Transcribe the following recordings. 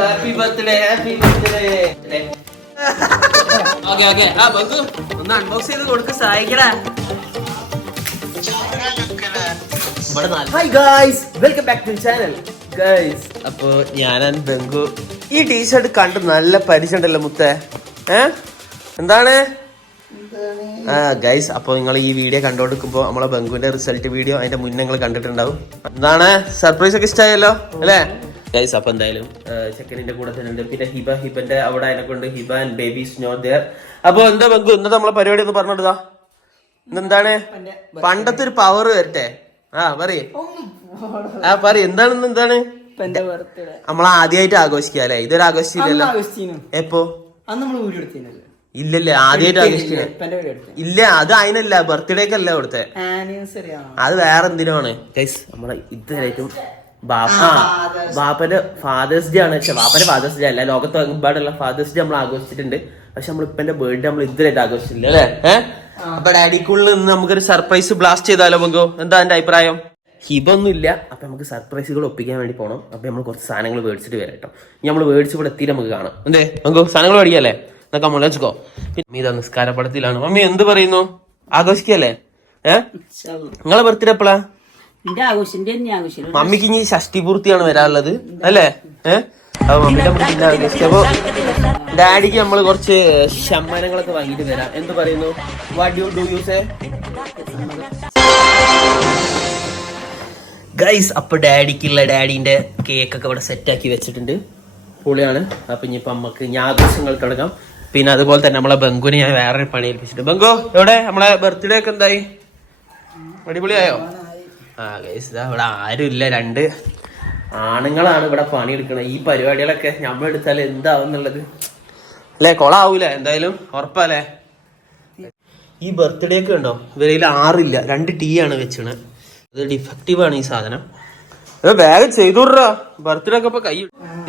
Happy birthday happy birthday okay okay. ആ ബങ്കു ഒന്ന് അൺബോക്സ് ചെയ്ത് കൊടുക്ക് സഹായിക്കടാ. Hi guys welcome back to channel guys അപ്പോ ഞാനാൻ ബംഗു ഈ ടീഷർട്ട് കണ്ട് നല്ല പരിചയമുണ്ടല്ലോ മുത്തേ. ഏ? എന്താണ്? ഗൈസ് അപ്പോൾ നിങ്ങൾ ഈ വീഡിയോ കണ്ടോണ്ടിരിക്കുമ്പോൾ നമ്മളെ ബംഗുവിന്റെ റിസൾട്ട് വീഡിയോ അതിന്റെ മുന്നേ നിങ്ങൾ കണ്ടിട്ടുണ്ടാവും. എന്താണ്? സർപ്രൈസ് ഒക്കെ ഇഷ്ടമായല്ലോ അല്ലേ? ഗൈസ് അപ്പൊ എന്തായാലും ചെക്കനിന്റെ കൂടെ തന്നെ ഉണ്ട്. പിന്നെ ഹിബ ഹിബന്റെ അവിടെ അതിനെ കൊണ്ട് ഹിബ ആൻഡ് ബേബി സ്നോ ദർ അപ്പൊ എന്താ ബംഗു ഇന്നത്തെ നമ്മളെ പരിപാടി ഒന്ന് പറഞ്ഞിട്ടാ ഇന്നെന്താണ്? പണ്ടത്തെ ഒരു പവർ വരട്ടെ. ആ പറയേ. ആ പറ എന്താണ് എന്താണ്? നമ്മളാദ്യായിട്ട് ആഘോഷിക്കാല്ലേ നമ്മൾ ആദ്യമായിട്ട് ഇതൊരു ആഘോഷിച്ചില്ലല്ലോ. ആഘോഷിച്ചു എപ്പോ? അന്ന് നമ്മൾ വീഡിയോ എടുത്തിരുന്നല്ലേ ഇല്ലല്ലേ ആദ്യമായിട്ട് ഇല്ല അത് അതിനല്ല ബർത്ത്ഡേക്ക് അല്ല കൊടുത്തെ. അത് വേറെ എന്തിനാണ്? ഗൈസ് നമ്മളെ ഇതുവരായിട്ടും ബാപ്പ ബാപ്പന്റെ ഫാദേഴ്സ് ഡേ ആണ്. പക്ഷെ ബാപ്പന്റെ ഫാദേഴ്സ് ഡേ അല്ല. ലോകത്ത് ഒരുപാടുള്ള ഫാദേഴ്സ് ഡേ നമ്മൾ ആഘോഷിച്ചിട്ടുണ്ട്. പക്ഷെ നമ്മൾ ഇപ്പന്റെ ബർത്ത്ഡേ നമ്മൾ ഇതുവരായിട്ട് ആഘോഷിച്ചില്ല അല്ലേ? ഏഹ് അപ്പൊ ഡാഡിക്കുള്ളിൽ നിന്ന് നമുക്കൊരു സർപ്രൈസ് ബ്ലാസ്റ്റ് ചെയ്താലോ പങ്കോ എന്താ എന്റെ അഭിപ്രായം? ഹിബൊന്നും ഇല്ല അപ്പൊ നമുക്ക് സർപ്രൈസുകൾ ഒപ്പിക്കാൻ വേണ്ടി പോകണം അപ്പൊ നമ്മൾ കുറച്ച് സാധനങ്ങൾ മേടിച്ചിട്ട് വരാം കേട്ടോ. ഇനി നമ്മൾ മേടിച്ച് ഇവിടെ എത്തി നമുക്ക് കാണാം. എന്തേ നമുക്ക് സാധനങ്ങൾ മേടിക്കല്ലേ? എന്നൊക്കെ നമ്മൾ വെച്ചോ പിന്നെ ഇതാ നിസ്കാരപ്പടത്തിലാണ്. മമ്മി എന്ത് പറയുന്നു? ആഘോഷിക്കല്ലേ? ഏഹ് നിങ്ങളെ ബർത്ത്ഡേ എപ്പോഴാ ആഘോഷം മമ്മിക്ക് ഇനി ഷഷ്ടി പൂർത്തിയാണ് വരാനുള്ളത്. അല്ലേ? ഏഹ് അപ്പൊ മമ്മിയുടെ ബർത്ത്ഡേ ആഘോഷിച്ചു അപ്പൊ ഡാഡിക്ക് നമ്മൾ കുറച്ച് ശമ്മനങ്ങളൊക്കെ വാങ്ങിയിട്ട് വരാം. എന്ത് പറയുന്നു? What you do use guys അപ്പൊ ഡാഡിക്കുള്ള ഡാഡിന്റെ കേക്ക് ഒക്കെ ഇവിടെ സെറ്റ് ആക്കി വെച്ചിട്ടുണ്ട്. പൊളിയാണ്. അപ്പൊ ഇനിയിപ്പൊ അമ്മയ്ക്ക് ഇനി ആഘോഷങ്ങൾ തുടങ്ങാം. പിന്നെ അതുപോലെ തന്നെ നമ്മളെ ബംഗുവിനെ ഞാൻ വേറൊരു പണി ഏൽപ്പിച്ചിട്ട് ബംഗു എവിടെ? നമ്മളെ ബർത്ത്ഡേ ഒക്കെ എന്തായി? അടിപൊളിയായോ? ആ ഗൈസ് ഇതാ ഇവിടെ ആരും ഇല്ല. രണ്ട് ആണുങ്ങളാണ് ഇവിടെ പണിയെടുക്കണത് ഈ പരിപാടികളൊക്കെ നമ്മൾ എടുത്താൽ എന്താവും എന്നുള്ളത്? അല്ലേ കൊളാവൂല? എന്തായാലും ഉറപ്പല്ലേ? ഈ ബർത്ത്ഡേ ഒക്കെ ഉണ്ടോ? ഇവരിൽ ആറില്ല. രണ്ട് ടീ ആണ് വെച്ചത് ഡിഫക്റ്റീവ് ആണ് ഈ സാധനം. വേഗം ചെയ്തുടാ ബർത്ത്ഡേ ഒക്കെ ഇപ്പൊ കൈ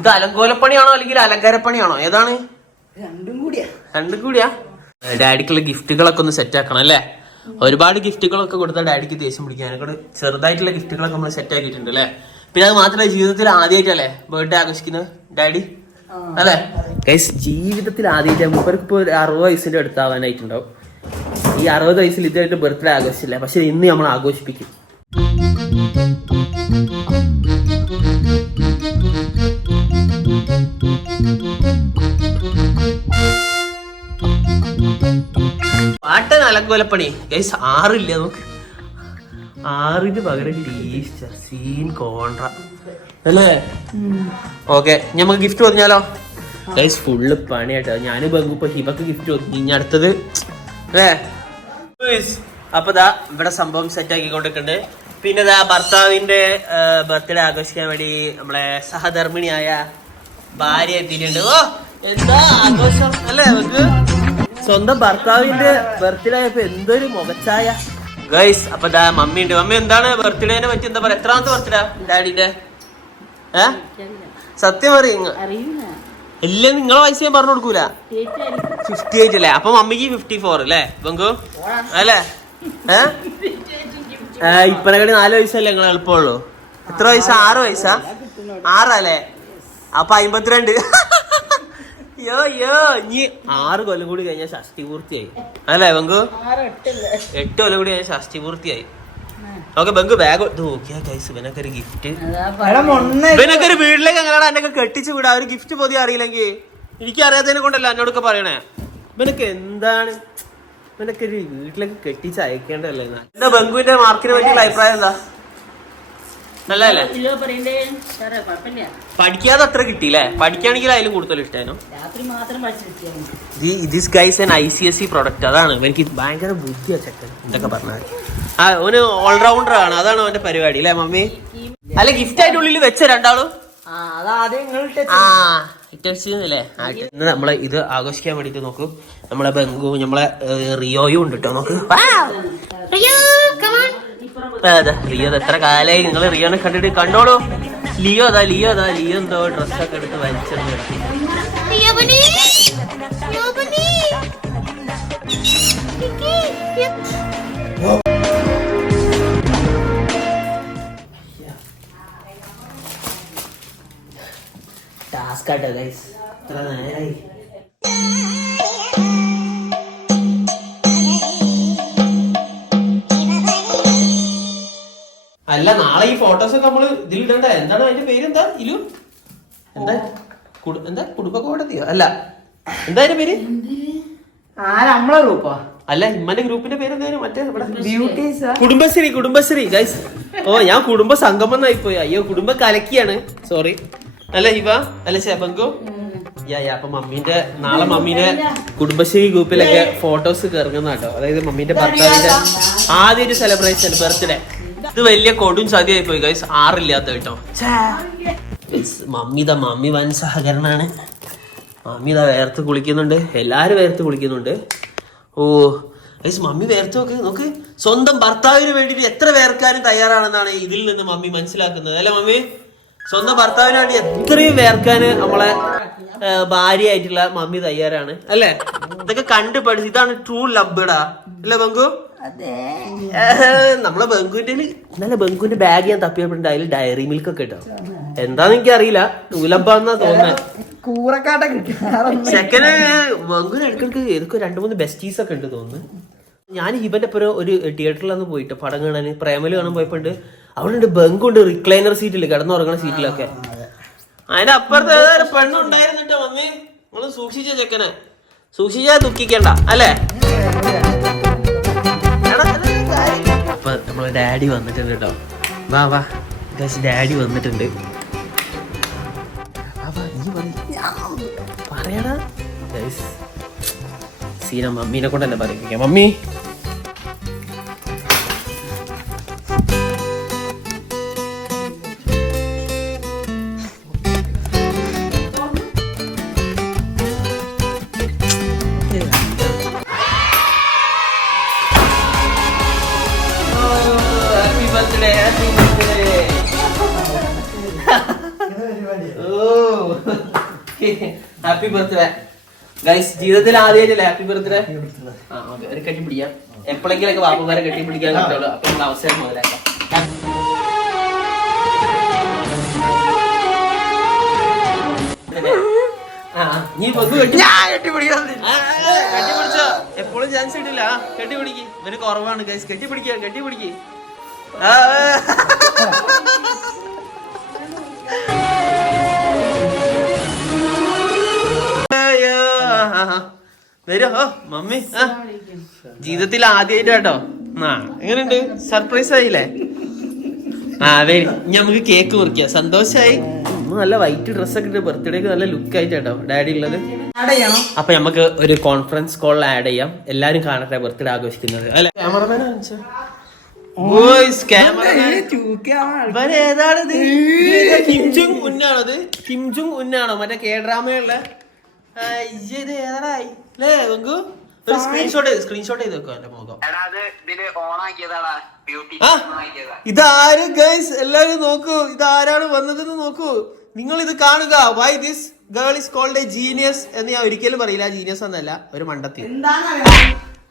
ഇത് അലങ്കോലപ്പണിയാണോ അല്ലെങ്കിൽ അലങ്കാരപ്പണിയാണോ? ഏതാണ്? രണ്ടും കൂടിയാ. രണ്ടും കൂടിയാ? ഡാഡിക്കുള്ള ഗിഫ്റ്റുകളൊക്കെ ഒന്ന് സെറ്റ് ആക്കണം അല്ലേ? ഒരുപാട് ഗിഫ്റ്റുകളൊക്കെ കൊടുത്താൽ ഡാഡിക്ക് ദേഷ്യം പിടിക്കാൻ. അതിനെക്കൂടെ ചെറുതായിട്ടുള്ള ഗിഫ്റ്റുകളൊക്കെ നമ്മൾ സെറ്റ് ആക്കിയിട്ടുണ്ട് അല്ലേ? പിന്നെ അത് മാത്രമല്ല ജീവിതത്തിൽ ആദ്യമായിട്ടല്ലേ ബർത്ത്ഡേ ആഘോഷിക്കുന്നത് ഡാഡി? അല്ലേ? ഗൈസ് ജീവിതത്തിൽ ആദ്യമായിട്ട് മൂപ്പർക്ക് ഇപ്പോൾ ഒരു അറുപത് വയസ്സിന്റെ അടുത്താവാനായിട്ടുണ്ടാവും. ഈ അറുപത് വയസ്സിൽ ഇതുമായിട്ട് ബർത്ത്ഡേ ആഘോഷിച്ചില്ല. പക്ഷെ ഇന്ന് നമ്മൾ ആഘോഷിപ്പിക്കും. അലങ്കോലപ്പണി ഗൈസ് ആറില്ല നമുക്ക്? ആറിന് പകരം ടീസ്റ്റർ സീൻ കോൺട്ര അല്ലേ? ഓക്കെ നമുക്ക് ഗിഫ്റ്റ് പറഞ്ഞാലോ ഗൈസ് ഫുള്ള് പണിയാട്ടോ ഞാൻ ബംഗുപ്പോ ഹിബക്ക് ഗിഫ്റ്റ് ഒതുങ്ങി ഇനി അടുത്തത് അല്ലേ? അപ്പൊ ദാ ഇവിടെ സംഭവം സെറ്റ് ആക്കിക്കൊണ്ടിട്ടുണ്ട് പിന്നെ ദാ ഭർത്താവിന്റെ ബർത്ത്ഡേ ആഘോഷിക്കാൻ വേണ്ടി നമ്മളെ സഹധർമ്മിണിയായ ഭാര്യ എത്തിയിട്ടുണ്ട്. ഓ എന്താ ആഘോഷം? അല്ലേ നമുക്ക്? സ്വന്തം ഭർത്താവിന്റെ ബർത്ത്ഡേ ആയപ്പോ എന്തൊരു മുഖച്ചായ. ഗൈസ് അപ്പൊ ദാ മമ്മി ഉണ്ട്. മമ്മി എന്താണ് ബർത്ത്ഡേനെ പറ്റി എന്താ പറയാ? എത്രാമത്തെ ബർത്ത്ഡേ ഡാഡിന്റെ ഏ? സത്യം പറയും എല്ലാം ഇല്ല നിങ്ങളെ വയസ്സ് ഞാൻ പറഞ്ഞു കൊടുക്കൂല. ഫിഫ്റ്റി എയ്റ്റ് അല്ലേ? അപ്പൊ മമ്മിക്ക് ഫിഫ്റ്റി ഫോർ അല്ലേ? ബംഗു അല്ലേ? ഏ? ഇപ്പനകടി നാല് വയസ്സല്ലേ നിങ്ങൾ എളുപ്പമുള്ളൂ. എത്ര വയസ്സാ? ആറ് വയസ്സാ? ആറല്ലേ? അപ്പൊ അമ്പത്തിരണ്ട് യോ യോ ഇനി ആറ് കൊല്ലം കൂടി കഴിഞ്ഞാൽ ഷഷ്ടി പൂർത്തിയായി. അല്ലേ ബംഗു എട്ട് കൊല്ലം കൂടി കഴിഞ്ഞാൽ ഷഷ്ടി പൂർത്തിയായി. ഓക്കെ ബംഗു ബാഗ് നോക്കിയാ കൈസ് ഇവനൊക്കെ ഒരു ഗിഫ്റ്റ് ഇവനൊക്കെ ഒരു വീട്ടിലേക്ക് എങ്ങനെയാണ് എന്നൊക്കെ കെട്ടിച്ചു വിടാ. ഒരു ഗിഫ്റ്റ് പൊതി അറിയില്ലെങ്കിൽ എനിക്ക് അറിയാത്തതിനെ കൊണ്ടല്ല എന്നോടൊക്കെ പറയണേ. ഇവനൊക്കെ എന്താണ്? ഇവനൊക്കെ ഒരു വീട്ടിലേക്ക് കെട്ടിച്ച് അയക്കേണ്ടതല്ലേ എന്നാ? എന്താ ബംഗുവിന്റെ മാർക്കിനെ പറ്റിയുള്ള അഭിപ്രായം എന്താ? നല്ലതല്ലേ? പഠിക്കാതെ അത്ര കിട്ടിയില്ലേ? പഠിക്കുകയാണെങ്കിൽ അതിലും കൂടുതൽ ഇഷ്ടമായിരുന്നു this guys an I C S C product അതാണ് എനിക്ക് ഭയങ്കര ബുദ്ധിയാ ചെക്കൻ. എന്തൊക്കെ പറഞ്ഞാൽ. ആ ഒരു ഓൾറൗണ്ടർ ആണ്. അതാണ് അവന്റെ പരിപാടി അല്ലേ മമ്മി? അല്ല ഗിഫ്റ്റ് ആയിട്ട് ഉള്ളിൽ വെച്ച രണ്ടാളും? നമ്മളെ ഇത് ആഘോഷിക്കാൻ വേണ്ടിട്ട് നോക്കും. നമ്മളെ ബംഗു നമ്മളെ റിയോയും ഉണ്ട് കേട്ടോ നോക്ക്. അതെ റിയോ എത്ര കാലമായി നിങ്ങൾ റിയോനെ കണ്ടിട്ട് കണ്ടോളൂ. ലിയോ അതാ ലിയോ അതാ ലിയോ എന്തോ ഡ്രസ്സൊക്കെ എടുത്ത് വലിച്ചെന്ന് ടാസ്ക് ആട്ടോ ഗൈസ് ഇത്ര നേരായി. അല്ല നാളെ ഈ ഫോട്ടോസ് നമ്മൾ നമ്മൾ ഇതിൽ ഇടണ്ട? എന്താണ് അതിന്റെ പേര്? എന്താ? ഇലു എന്താ? കുടു- എന്താ? കുടുംബ കോടതിയോ? അല്ല. എന്താ അതിന്റെ പേര്? ആ നമ്മളെ ഗ്രൂപ്പാ. അല്ല ഇമ്മന്റെ ഗ്രൂപ്പിന്റെ പേര് എന്തായാലും മറ്റേ ഇവിടെ. ബ്യൂട്ടീസ് കുടുംബശ്രീ കുടുംബശ്രീ ഗൈസ് ഓ ഞാൻ കുടുംബ സംഗമം എന്നായി പോയി അയ്യോ കുടുംബ കലക്കിയാണ് സോറി അല്ല ഇവ. അല്ല ശബങ്കു. യാ യാ അപ്പൊ മമ്മീന്റെ നാളെ മമ്മീന്റെ കുടുംബശ്രീ ഗ്രൂപ്പിലൊക്കെ ഫോട്ടോസ് കേട്ടോ അതായത് മമ്മീന്റെ ഭർത്താവിന്റെ ആദ്യ ഒരു സെലിബ്രേഷൻ ബർത്ത്ഡേ ഇത് വലിയ കൊടും ചതിയായി പോയി ഗൈസ് ആറില്ലാത്ത കേട്ടോ. മമ്മിത മമ്മി വൻ സഹകരണാണ്. മമ്മിത വേർത്ത് കുളിക്കുന്നുണ്ട്. എല്ലാരും വേർത്ത് കുളിക്കുന്നുണ്ട്. ഓ ഗൈസ് മമ്മി വേർത്ത് നോക്ക് നോക്ക്. സ്വന്തം ഭർത്താവിന് വേണ്ടിയിട്ട് എത്ര വേർക്കാനും തയ്യാറാണെന്നാണ് ഇതിൽ നിന്ന് മമ്മി മനസ്സിലാക്കുന്നത്. അല്ലെ മമ്മി? സ്വന്തം ഭർത്താവിന് വേണ്ടി എത്രയും വേർക്കാന് നമ്മളെ ഭാര്യ ഭാര്യയായിട്ടുള്ള മമ്മി തയ്യാറാണ്. അല്ലേ? ഇതൊക്കെ കണ്ടു ഇതാണ് ട്രൂ ലബ്ബടാ അല്ലേ ഏഹ്, നമ്മളെ ബംഗുവിന്റെ ഇന്നലെ ബംഗുവിന്റെ ബാഗ് ഞാൻ തപ്പിയപ്പോഴുണ്ട്. അതിൽ ഡയറി മിൽക്ക് ഒക്കെ ഇട്ടോ. എന്താന്ന് എനിക്ക് അറിയില്ല നൂലബ്ബാന്നാ തോന്നുന്നത് രണ്ടു കിട്ടാറുണ്ട് സെക്കൻഡ് ബംഗുവിന് ഇടയ്ക്കിടയ്ക്ക് ഏതൊക്കെ രണ്ട് മൂന്ന് ബെസ്റ്റീസ് ഒക്കെ ഉണ്ട് തോന്നുന്നു. ഞാൻ ഇവന്റെ ഒപ്പം ഒരു തിയേറ്ററിലൊന്ന് പോയിട്ട് പടം കാണാൻ പ്രേമൽ കാണാൻ പോയപ്പോണ്ട് അവിടെ ഉണ്ട് ബംഗുണ്ട് റിക്ലൈനർ സീറ്റിൽ കിടന്നുറങ്ങുന്ന സീറ്റിലൊക്കെ അതിന്റെ അപ്പുറത്ത് പെണ്ണുണ്ടായിരുന്നിട്ട് മമ്മി നമ്മൾ സൂക്ഷിച്ച ചെക്കനെ. സൂക്ഷിച്ചാ ദുഃഖിക്കണ്ട അല്ലേ? ഡാഡി വന്നിട്ടുണ്ട് കേട്ടോ. വാ വാ. ഡാഡി വന്നിട്ടുണ്ട്. പറയടാ. സീന മമ്മീനെ കൊണ്ടല്ലേ പറയിപ്പിക്കാം മമ്മി. ഹാപ്പി ബർത്ത്ഡേ ഗൈസ് ജീവിതത്തിൽ ആദ്യമായിട്ടല്ലേ ഹാപ്പി ബർത്ത്ഡേ ആ ഓക്കെ ഒരു കെട്ടി പിടിക്കാം. എപ്പോഴെങ്കിലൊക്കെ വാപ്പമാരെ കെട്ടി പിടിക്കാൻ കിട്ടുള്ളൂ അപ്പൊ നമ്മൾ അവസരം മുതലാക്കാം. ആ, നീ കെട്ടിപ്പിടിച്ചോ എപ്പോഴും ചാൻസ് കിട്ടില്ല കെട്ടിപ്പിടിക്ക് ഇവർ കുറവാണ് ഗൈസ് കെട്ടിപ്പിടിക്കുക കെട്ടിപ്പിടിക്ക് മമ്മി. ജീവിതത്തിൽ ആദ്യമായിട്ട് കേട്ടോ. ആ എങ്ങനെയുണ്ട്? സർപ്രൈസ് ആയില്ലേ? ആ അതെ നമുക്ക് കേക്ക് മുറിക്കാം. സന്തോഷായി. നല്ല വൈറ്റ് ഡ്രസ്സൊക്കെ ഇട്ട് ബർത്ത്ഡേക്ക് നല്ല ലുക്ക് ആയിട്ട് കേട്ടോ. ഡാഡി ഉള്ളത്. അപ്പൊ നമുക്ക് ഒരു കോൺഫറൻസ് കോളിൽ ആഡ് ചെയ്യാം. എല്ലാരും കാണട്ടെ ബർത്ത്ഡേ ആഘോഷിക്കുന്നത്. അല്ലെ? ക്യാമറമാൻ ക്യാമറമാൻ ഇവർ ഏതാണിത് ഇത്? കിം ജുങ് ഉന്നാണത് കിം ജുങ് ഉന്നാണോ? മറ്റേ കെ ഡ്രാമയുള്ള ഇത് ഏതാടായി അല്ലേ വെങ്കു? ഒരു സ്ക്രീൻഷോട്ട് സ്ക്രീൻഷോട്ട് ചെയ്ത് വെക്കോ എന്റെ മുഖം. ഇതാര് ഗൈസ് എല്ലാരും നോക്കൂ. ഇതാരാണ് വന്നതെന്ന് നോക്കൂ. നിങ്ങൾ ഇത് കാണുക. Why this girl is called a genius എന്ന് ഞാൻ ഒരിക്കലും പറയില്ല. ജീനിയസ് എന്നല്ല ഒരു മണ്ടത്തി എന്താണ്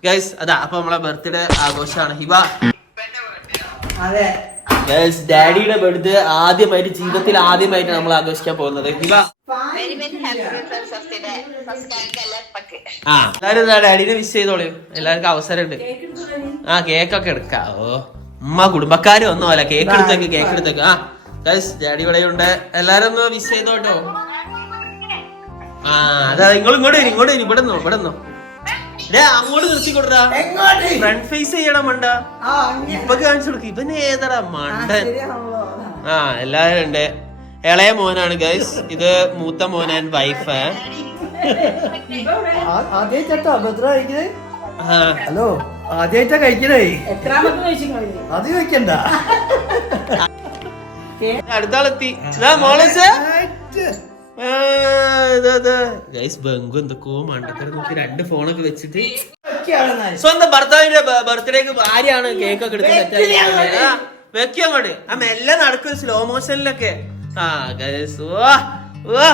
ഗൈസ് അതാ അപ്പൊ നമ്മളെ ബർത്ത്ഡേ ആഘോഷമാണ്. ഹിബ. അതെ. ഡാഡിയുടെ ബർത്ത്ഡേ ആദ്യമായിട്ട് ജീവിതത്തിൽ ആദ്യമായിട്ട് നമ്മൾ ആഘോഷിക്കാൻ പോകുന്നത്. ആ എല്ലാരും ഡാഡിനെ മിസ് ചെയ്തോളൂ. എല്ലാവർക്കും അവസരമുണ്ട്. ആ കേക്കൊക്കെ എടുക്കാം. ഓ ഉമ്മ കുടുംബക്കാര് ഒന്നും അല്ല കേക്ക് എടുത്തേക്ക് കേക്ക് എടുത്തേക്ക്. ആ ഗൈസ് ഡാഡി ഇവിടെ ഉണ്ട്. എല്ലാരും ഒന്ന് മിസ് ചെയ്തോട്ടോ. ആ അതാ നിങ്ങൾ ഇങ്ങോട്ട് വരും ഇങ്ങോട്ട് വരും. ഇവിടെ നിന്നോ ഇവിടെ നിന്നോ അങ്ങോട്ട് നിർത്തി ഫ്രണ്ട് ഫേസ് ചെയ്യടാ മണ്ട. ആ ഇപ്പൊ കാണിച്ചു കൊടുക്കും. ഇവൻ ഏതാടാ മണ്ടൻ? ശരിയാണല്ലോ. ആ എല്ലാരും ഉണ്ട്. ഇളയ മോനാണ് ഗൈസ് ഇത് മൂത്ത മോൻ ആൻഡ് വൈഫ് ഹലോ ആദ്യമായിട്ടാ കഴിക്കണേ? അത് കഴിക്കണ്ട അടുത്താളെത്തി. ഇതാ മോളേസ് ഗൈസ് ബംഗു എന്തൊക്കെയോ മണ്ടത്തരം നോക്കി രണ്ട് ഫോണൊക്കെ വെച്ചിട്ട് സ്വന്തം ഭർത്താവിന്റെ ബർത്ത്ഡേക്ക് ഭാര്യയാണ് കേക്ക് ഒക്കെ സെറ്റ് വെക്കി അങ്ങോട്ട്. ആ മെല്ലെ നടക്കും സ്ലോ മോഷനിലൊക്കെ ആ ഗൈസ് വാ വാ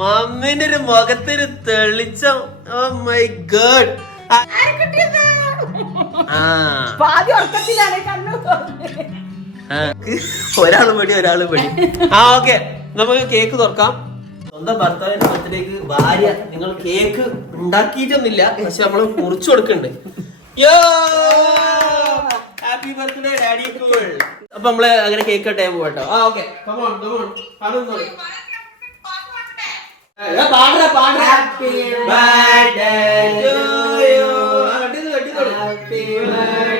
മമ്മിന്റെ ഒരു മുഖത്തൊരു തെളിച്ചം ഓ മൈ ഗോഡ് ഒരാൾ പടി ഒരാൾ പടി. ആ ഓക്കെ നമുക്ക് കേക്ക് തുറക്കാം. സ്വന്തം ഭർത്താവിന്റെ ബർത്ത്ഡേക്ക് ഭാര്യ നിങ്ങൾ കേക്ക് ഉണ്ടാക്കിയിട്ടൊന്നുമില്ല. പക്ഷെ നമ്മൾ മുറിച്ചു കൊടുക്കുന്നുണ്ട് യോ! ഹാപ്പി ബർത്ത്ഡേ ഡാഡി കൂൾ അപ്പൊ നമ്മൾ അങ്ങനെ കേക്ക് കട്ട് പോകട്ടോ ആ okay come on come on പാടുന്നോളൂ പാടറ പാടറ ഹാപ്പി ബർത്ത്ഡേ ടു യു കട്ടിന്ന് കട്ടിന്നോളൂ ഹാപ്പി ബർത്ത്ഡേ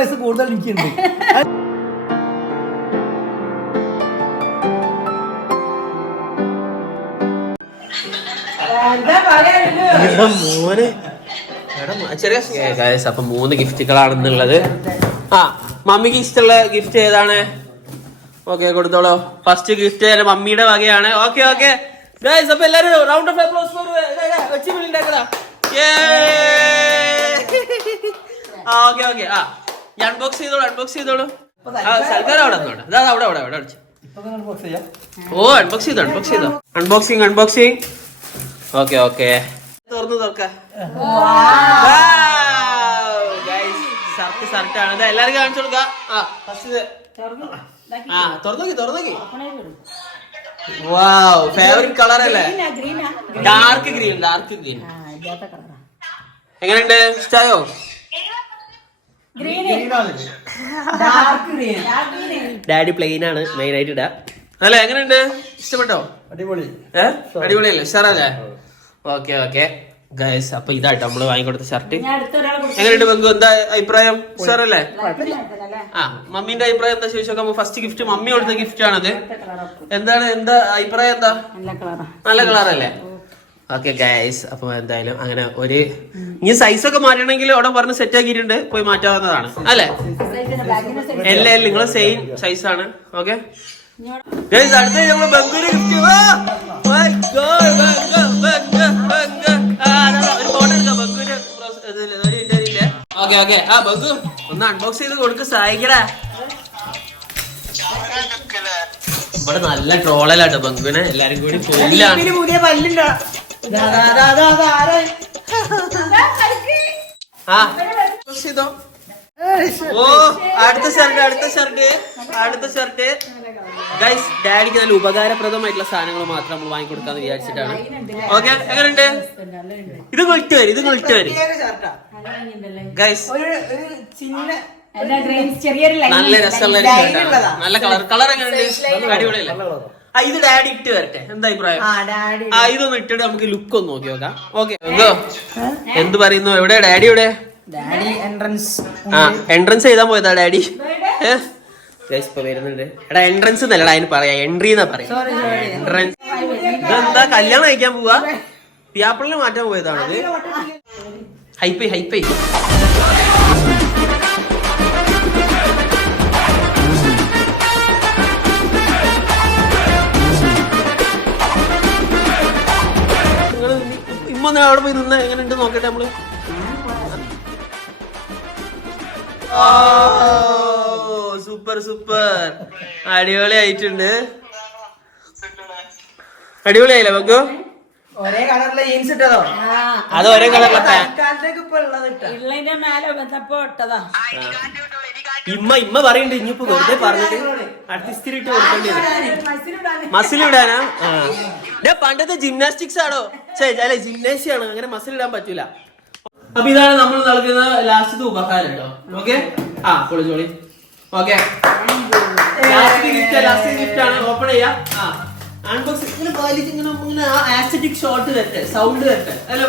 വയസ്സ് കൂടുതൽ എനിക്കുണ്ട്. മോനെ. ചെറിയ അപ്പൊ മൂന്ന് ഗിഫ്റ്റുകളാണെന്നുള്ളത്. ആ മമ്മിക്ക് ഇഷ്ടമുള്ള ഗിഫ്റ്റ് ഏതാണ്? ഓക്കെ കൊടുത്തോളൂ. ഫസ്റ്റ് ഗിഫ്റ്റ് എന്റെ മമ്മിയുടെ വകയാണ്. Okay okay. ഗൈസ് അപ്പൊ എല്ലാരും round of applause for okay okay. ആ. അൺബോക്സ് ചെയ്തോളൂ അൺബോക്സ് ചെയ്തോളൂ. സൽക്കാരം അവിടെ നിന്നോട്ടെ. ഇതാ അവിടെ അവിടെ അവിടെ അടിച്ചു. ഓ അൺബോക്സ് ചെയ്തോ അൺബോക്സ് ചെയ്തോ? അൺബോക്സിങ് അൺബോക്സിങ് ഓക്കെ ഓക്കെ തുറന്നു തുറക്ക സർട്ട് സർട്ട് ആണ്. ഇത് എല്ലാവർക്കും കാണിച്ചു കൊടുക്കാം. ആ ഫസ്റ്റ് ആ തുറന്നോക്കി തുറന്നോക്കി വാവ് ഫേവറേറ്റ് കളർ അല്ലേ? ഡാർക്ക് ഗ്രീൻ ഡാർക്ക് ഗ്രീൻ എങ്ങനെയുണ്ട്? ഇഷ്ടായോ? ഡാഡി പ്ലെയിൻ ആണ്. മെയിൻ ആയിട്ട് ഇടാ. അല്ല എങ്ങനെയുണ്ട്? ഇഷ്ടപ്പെട്ടോ? അടിപൊളി. ഏഹ് അടിപൊളിയല്ലേ? ഉഷാറല്ലേ? Okay okay. ഗൈസ് അപ്പൊ ഇതായിട്ട് നമ്മൾ വാങ്ങിക്കൊടുത്ത ഷർട്ട് എങ്ങനെയുണ്ട് ബംഗു? എന്താ അഭിപ്രായം? ഉഷാറല്ലേ? അല്ലേ ആ മമ്മീന്റെ അഭിപ്രായം എന്താ? ചോദിച്ചോക്കാം. ഫസ്റ്റ് ഗിഫ്റ്റ് മമ്മി കൊടുത്ത ഗിഫ്റ്റ് ആണത്. എന്താണ്? എന്താ അഭിപ്രായം എന്താ? നല്ല കളർ നല്ല കളറല്ലേ ഓക്കെ ഗൈസ് അപ്പൊ എന്തായാലും അങ്ങനെ ഒരു ഇനി സൈസ് ഒക്കെ മാറ്റണമെങ്കിൽ അവിടെ പറഞ്ഞ് സെറ്റ് ആക്കിയിട്ടുണ്ട്. പോയി മാറ്റാവുന്നതാണ്. അല്ലെ? എല്ലാ നിങ്ങൾ സെയിം സൈസ് ആണ്. ഓക്കെ ഗൈസ് അടുത്ത നമ്മൾ ബംഗൂര് ഗിഫ്റ്റ് ഓക്കെ ഓക്കെ ആ ബംഗു ഒന്ന് അൺബോക്സ് ചെയ്ത് കൊടുക്ക് സഹായിക്കടാ. ഇവിടെ നല്ല ട്രോളലാട്ടോ ബംഗുവിനെ. എല്ലാരും കൂടി പോയില്ല പുതിയ പല്ലുണ്ടോ? ചെയ്തോ ഓ അടുത്ത ഷർട്ട് അടുത്ത ഷർട്ട് അടുത്ത ഷർട്ട് ഗൈസ് ഡാഡിക്ക് നല്ല ഉപകാരപ്രദമായിട്ടുള്ള സാധനങ്ങൾ മാത്രം നമ്മൾ വാങ്ങിക്കൊടുക്കാന്ന് വിചാരിച്ചിട്ടാണ്. ഓക്കെ എങ്ങനെയുണ്ട്? ഇത് കൊളിട്ട് വരും ഇത് കൊളിട്ട് വരും. ഗൈസ് നല്ല രസമുള്ള. നല്ല കളർ കളർ എങ്ങനെയുണ്ട്? അടിപൊളിയല്ലേ? ആ ഇത് ഡാഡി ഇട്ട് വരട്ടെ. എന്താ അഭിപ്രായം? ആ ഇതൊന്ന് ഇട്ടിട്ട് നമുക്ക് ലുക്ക് ഒന്ന് നോക്കി നോക്കാം. ഓക്കെ എന്തോ എന്ത് പറയുന്നു? എവിടെ? ഡാഡി എവിടെ? ആ എൻട്രൻസ് ചെയ്താൻ പോയതാ ഡാഡി. ഇപ്പൊ വരുന്നുണ്ട്. എടാ എൻട്രൻസ് എന്നല്ലടാ അതിന് പറയാ. എൻട്രി എന്നാ പറയാ. എൻട്രൻസ് ഇതെന്താ? കല്യാണം അയക്കാൻ പോവാ? പിയാപ്പിളിന് മാറ്റാൻ പോയതാണത്. ഹൈപ്പൈ ഹൈപ്പൈ ഒന്ന് അവിടെ പോയി നിന്ന് എങ്ങനെ ഉണ്ട് നോക്കട്ടെ നമ്മൾ? Super super. അടിപൊളി ആയിട്ടുണ്ട് അടിപൊളിയായില്ലേ ബക്കു ഒരേ കളറിലെ ജീൻസ് ഇട്ടതോ? അത് ഒരേ കളറിലെ പാൻ തൽക്കാലത്തേക്ക് ഇപ്പൊ ഉള്ളത് ഇട്ടാ. ഉള്ളതിന്റെ മേലെ വന്നപ്പോ ഇട്ടതാ. ഇമ്മ ഇമ്മ പറയുന്നുണ്ട് ഇനിയിപ്പോ വെറുതെ പറഞ്ഞിട്ട് അടുത്ത ഇസ്തിരി ഇട്ട് കൊടുക്കേണ്ടി മസിൽ ഇടാനാ. ഡേ, പണ്ടത്തെ ജിംനാസ്റ്റിക്സ് ആണോ? ചേ അല്ലെ ആണ്? അങ്ങനെ മസിൽ ഇടാൻ പറ്റൂല. അപ്പൊ ഇതാണ് നമ്മൾ നൽകുന്ന ലാസ്റ്റത്തെ ഉപഹാരം കേട്ടോ. ഓക്കെ ആ പൊളിച്ചോളി. Okay last gift last gift ആണ്. ഓപ്പൺ ചെയ്യാം. ആ. അൺബോക്സ് ഇങ്ങനെ വലിച്ച് ഇങ്ങനെ ഇങ്ങനെ ആ ആസ്തറ്റിക് ഷോട്ട് സൗണ്ട് അല്ലേ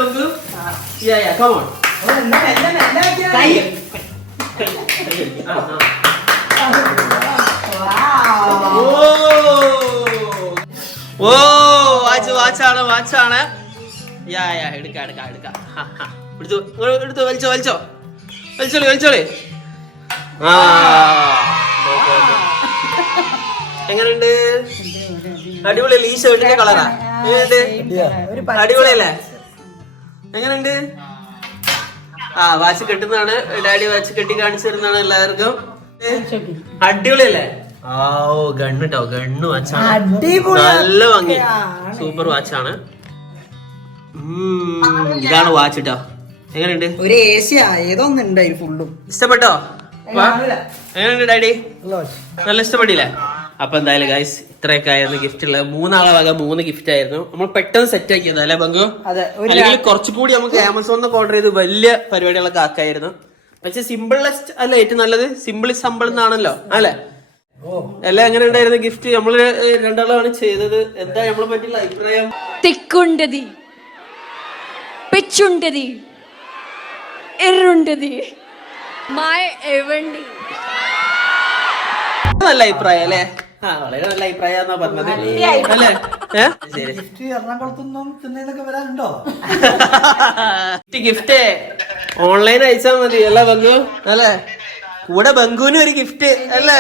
യാ യാ കൈ. ആ ഓ. ഓ വാച്ച് വാച്ചാണ് വാച്ചാണ് യാ യാ എടുക്ക എടുക്ക എടുക്ക. ഹാ, ഹാ. എടുത്തു എടുത്തു വലിച്ചോ വലിച്ചോ. വലിച്ചോളി വലിച്ചോളി. ആ എങ്ങനെയുണ്ട് അടിപൊളിയല്ലേ ഈ ഷർട്ടിന്റെ കളറാ അടിപൊളിയല്ലേ? എങ്ങനെയുണ്ട്? ആ വാച്ച് കെട്ടുന്നതാണ്. ഡാഡി വാച്ച് കെട്ടി കാണിച്ചു തരുന്നതാണ് എല്ലാവർക്കും. അടിപൊളിയല്ലേ? ആ ഓ ഗണ്ണുട്ടോ കേട്ടോ ഗണ്ണ് വാച്ചാണ്. അടിപൊളി നല്ല ഭംഗി. സൂപ്പർ വാച്ചാണ്. ഉം, ഇതാണ് വാച്ച് കേട്ടോ എങ്ങനെയുണ്ട്? ഒരു ഏഷ്യ ഏതൊന്നുണ്ടായി ഫുള്ളും ഇഷ്ടപ്പെട്ടോ. എങ്ങനെയുണ്ട് ഡാഡി? നല്ല വാച്ച്. നല്ല ഇഷ്ടപ്പെട്ടില്ലേ? അപ്പൊ എന്തായാലും ഗൈസ് ഇത്രയൊക്കെ ആയിരുന്നു ഗിഫ്റ്റ് ഉള്ളത് മൂന്നാളെ വക മൂന്ന് ഗിഫ്റ്റ് ആയിരുന്നു നമ്മൾ പെട്ടെന്ന് സെറ്റ് ആക്കിയത് അല്ലേ ബംഗു അതെ ഒരു അല്ലെങ്കിൽ കുറച്ചുകൂടി നമുക്ക് ആമസോണിൽ ഓർഡർ ചെയ്ത് വലിയ പരിപാടികളൊക്കെ ആക്കായിരുന്നു പക്ഷെ സിമ്പിളസ്റ്റ് അല്ല ഏറ്റവും നല്ലത് സിമ്പിൾ സമ്പിൾ എന്നാണല്ലോ അല്ലേ എല്ലാം എങ്ങനെ ഉണ്ടായിരുന്നു ഗിഫ്റ്റ് നമ്മള് രണ്ടാളാണ് ചെയ്തത് എന്താ നമ്മളെ പറ്റിയുള്ള അഭിപ്രായം తిక్కుంటది పిచ్చుంటది ఎర్రుంటది మాయ ఎవండి നല്ല അഭിപ്രായം അല്ലേ ആ വളരെ നല്ല അഭിപ്രായം പറഞ്ഞത്. അല്ലേ? ശരി ഗിഫ്റ്റ് എറണാകുളത്തൊന്നും തിന്നേന്നൊക്കെ വരാനുണ്ടോ ഗിഫ്റ്റ് ഓൺലൈൻ അയച്ചാ മതി അല്ല ബന്ധു? അല്ലേ? കൂടെ ബംഗുവിന് ഒരു ഗിഫ്റ്റ് അല്ലേ?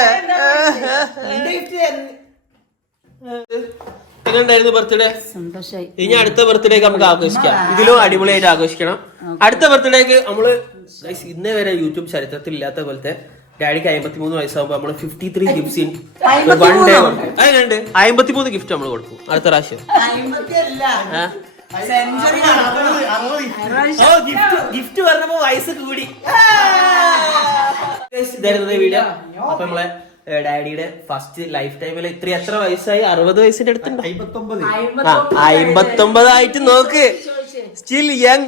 എങ്ങനെയുണ്ടായിരുന്നു ബർത്ത്ഡേ സന്തോഷായി. ഇനി അടുത്ത ബർത്ത്ഡേക്ക് നമുക്ക് ആഘോഷിക്കാം. ഇതിലും അടിപൊളിയായിട്ട് ആഘോഷിക്കണം. അടുത്ത ബർത്ത്ഡേക്ക് നമ്മൾ guys, ഇന്നേ വരെ യൂട്യൂബ് ചരിത്രത്തിൽ ഇല്ലാത്ത പോലത്തെ ഡാഡിക്ക് അമ്പത്തി മൂന്ന് വയസ്സാകുമ്പോ നമ്മൾ fifty three gifts one day അതിനുണ്ട്. അമ്പത്തി മൂന്ന് ഗിഫ്റ്റ് നമ്മൾ കൊടുക്കും അടുത്ത പ്രാവശ്യം. ഗിഫ്റ്റ് ഗിഫ്റ്റ് പറഞ്ഞപ്പോ വയസ്സ് കൂടി. വീഡിയോ അപ്പൊ നമ്മളെ ഡാഡിയുടെ ഫസ്റ്റ് ലൈഫ് ടൈമിൽ ഇത്ര എത്ര വയസ്സായി? അറുപത് വയസ്സിന്റെ അടുത്തുണ്ട് അമ്പത്തൊമ്പത് അമ്പത്തൊമ്പതായിട്ട് നോക്ക്. സ്റ്റിൽ യങ്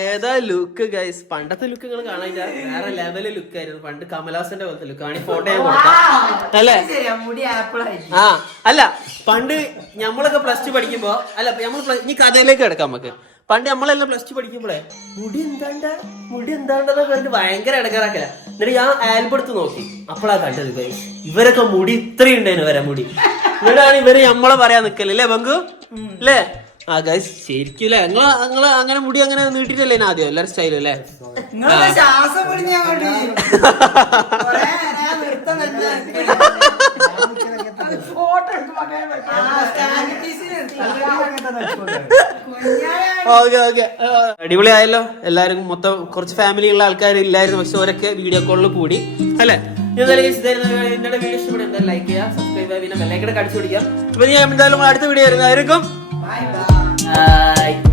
ഏതാ ലുക്ക് ഗൈസ് പണ്ടത്തെ ലുക്ക് നിങ്ങൾ കാണാനില്ല. വേറെ ലെവൽ ലുക്ക് ആയിരുന്നു. പണ്ട് കമലാസന്റെ പോലത്തെ ലുക്ക് ആണ് ഫോട്ടോ ഞാൻ കൊടുക്കാം. അല്ലേ? മുടി ആപ്പിൾ ആയി ആ അല്ല പണ്ട് ഞമ്മളൊക്കെ പ്ലസ് ടു പഠിക്കുമ്പോ അല്ല നമ്മൾ ഇനി കഥയിലേക്ക് കിടക്കാം നമുക്ക്. പണ്ട് നമ്മളെല്ലാം പ്ലസ് ടു പഠിക്കുമ്പോഴേ മുടി എന്താണ്ട? മുടി എന്താണ്ടെന്ന് പറഞ്ഞിട്ട് ഭയങ്കര ഇടങ്ങാറാക്കല. എന്നിട്ട് ഞാൻ ആൽബം എടുത്ത് നോക്കി. അപ്പോഴാ കണ്ടത്. ഇവരൊക്കെ മുടി ഇത്രയും ഉണ്ടായിരുന്നു വരെ മുടി. ഇവരാണ് ഇവർ നമ്മളെ പറയാൻ നിക്കല്ലേ അല്ലേ ബംഗു അല്ലേ ആ ഗൈസ് ശരിക്കും അല്ലേ നിങ്ങൾ നിങ്ങൾ അങ്ങനെ മുടി അങ്ങനെ നീട്ടിട്ടല്ലേ ആദ്യം? എല്ലാരും സ്റ്റൈലും അല്ലേ. Okay okay. അടിപൊളിയായല്ലോ. എല്ലാവരും മൊത്തം കുറച്ച് ഫാമിലി ഉള്ള ആൾക്കാർ ഇല്ലായിരുന്നു. പക്ഷെ ഓരൊക്കെ വീഡിയോ കോളിൽ കൂടി. അല്ലേ? നിങ്ങളുടെ വീഡിയോ ലൈക്ക് ചെയ്യുക സബ്സ്ക്രൈബ് ചെയ്യുക പിന്നെ ബെല്ലൈക്കടെ കടിച്ചു പിടിക്കാം അപ്പൊ ഞാൻ എന്തായാലും അടുത്ത വീഡിയോ വരുന്നതായിരിക്കും. Bye bye. Bye.